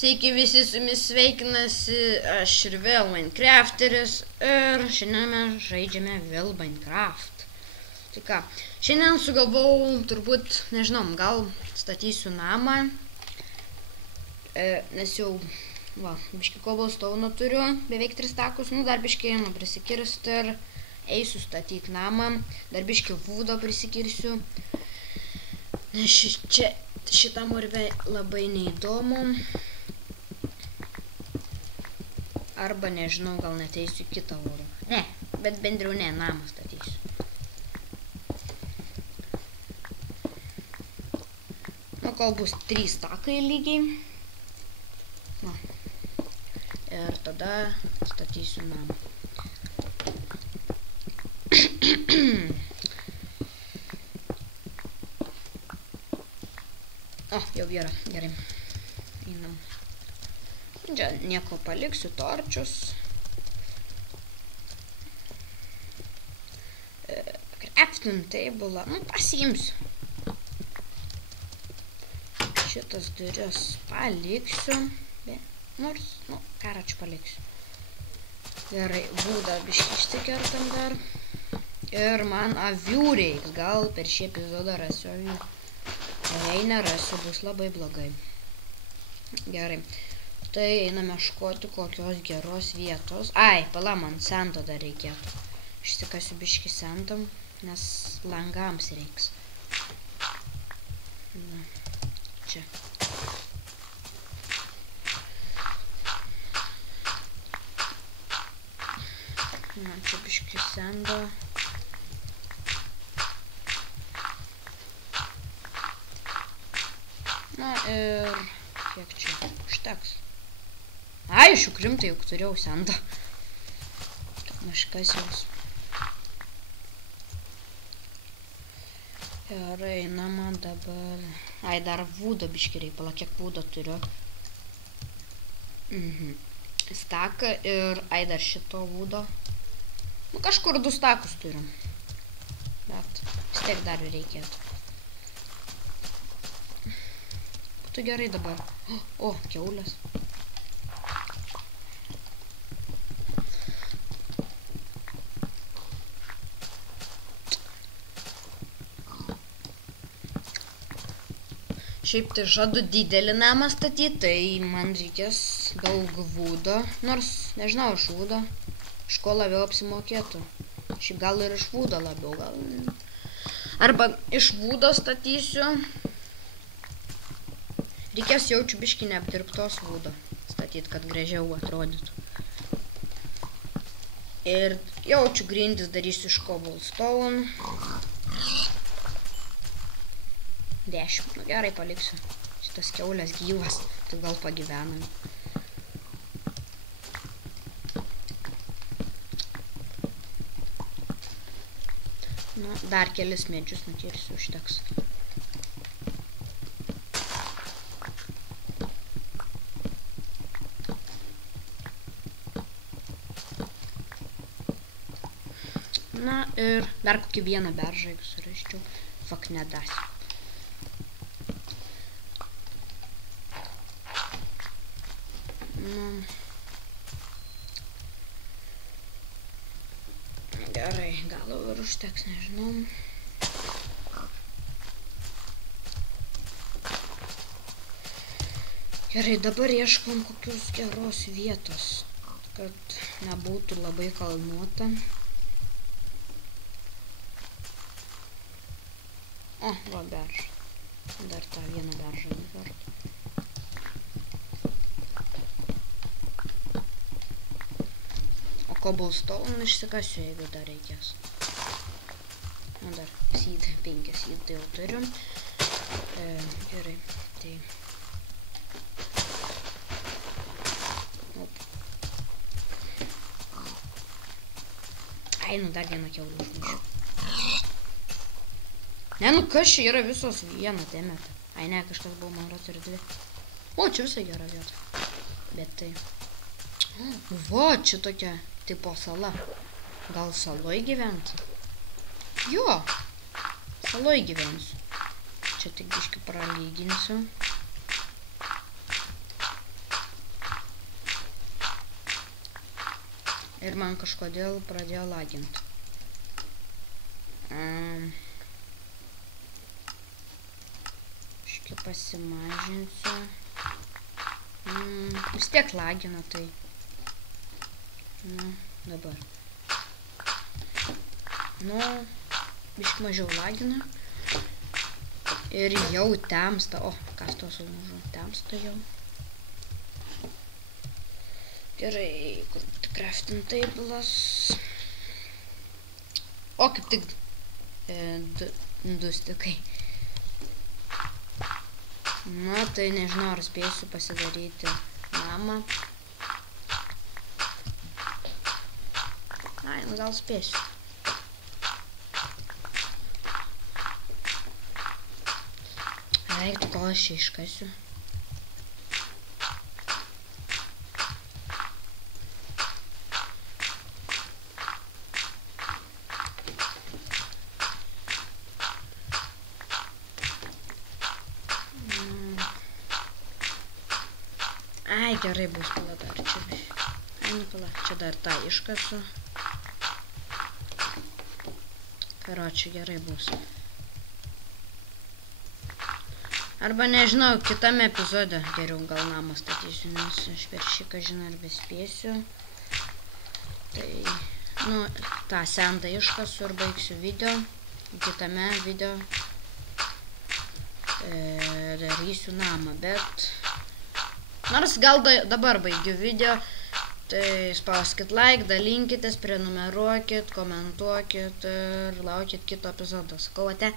Sveiki visi, su jumis sveikinasi, aš ir vėl Minecrafteris ir šiandien mes žaidžiame vėl Minecraft. Tai ką, šiandien sugalvojau turbūt, nežinau, gal statysiu namą, nes jau, va, biškį cobblestone turiu, beveik 3 takus, nu dar biškį prisikirsti ir eisiu statyti namą, dar biškį vūdo prisikirsiu, nes šitam urve labai neįdomu. Arba, nežinau, gal neteisiu kitą urvą. Ne, bet bendriau ne, namą statysiu. Nu, kol bus 3 takai lygiai. Na. Ir tada statysiu namą. O, jau yra, gerai. Einam. Čia nieko paliksiu, torčius. Crafting table, nu pasiimsiu. Šitas duris paliksiu. Nors, nu, karačių paliksiu. Gerai, būdą biškį išsikertam dar. Ir man avių reiks, gal per šį epizodą rasiu avių. Jei nerasiu, bus labai blogai. Gerai. Tai einame ieškoti kokios geros vietos. Ai, pala, man sendo dar reikėtų. Išsikasiu biškį sendam, nes langams reiks. Na, čia. Na, čia biškį sendo. Na ir kiek čia užteks. Ai, aš jau krimtai juk turėjau sendą. Naškasiaus. Ir einama dabar. Ai, dar vūdo biškį reik, pala, kiek vūdo turiu. Staką ir, ai, dar šito vūdo. Nu, kažkur 2 stakus turim. Bet vis tiek dar reikėtų. Būtų gerai dabar. O, kiaulės. Šiaip tai žadu didelį namą statyti, tai man reikės daug vūdo, nors nežinau iš vūdo, iš ko labiau apsimokėtų. Šiaip gal ir iš vūdo labiau, gal. Arba iš vūdo statysiu. Reikės jaučiu biškį neapdirbtos vūdo statyti, kad gražiau atrodytų. Ir jaučiu grindis darysiu iš cobblestone. 10. Nu gerai, paliksiu. Šitas kiaulės gyvas, tai gal pagyvenam. Nu, dar kelis medžius nukirsiu, užteks. Na ir dar kokį vieną beržą, jeigu suraščiau. Fak, nedasiu. Gerai, gal ir užteks, nežinau. Gerai, dabar ieškom kokios geros vietos, kad nebūtų labai kalnuota. O, va, beržą. Dar tą vieną beržą nuvertų. Cobblestone išsikasiu, jeigu dar reikės. Nu, dar seed, 5 seed tai jau turim. Gerai, tai. Ai, nu dar vieną kiaulę užmušiu. Ne, nu kas čia yra visos vieną temėtą. Ai, ne, kažkas buvo, man rodos, ir 2. O, čia visai gera vieta. Bet tai. Va, čia tokia. Tipo sala. Gal saloj gyventi? Jo. Saloj gyvensiu. Čia tik biškį pralyginsiu. Ir man kažkodėl pradėjo laginti. Škai pasimažinsiu. Vis tiek lagina tai. Nu, dabar. Nu, biškai mažiau lagina. Ir jau temsta. O, kas to sulūžo? Temsta jau. Gerai, kur crafting table'as. O, kaip tik du stikai. Na, tai nežinau, ar spėsiu pasidaryti namą. Ai, nu gal spėsiu. Reiktų, kol aš čia iškasiu. Ai, gerai bus, pala dar čia. Ai, nu pala, čia dar tą iškasu. Karočiui, gerai bus. Arba nežinau, kitame epizode geriau gal namą statysiu, nes aš per šį kažin ar bespėsiu. Tai, nu, tą sendą iškasu ir baigsiu video. Kitame video darysiu namą, bet... Nors gal dabar baigiu video, tai spauskit like, dalinkitės, prenumeruokit, komentuokit ir laukit kito epizodo. Sakau, ate.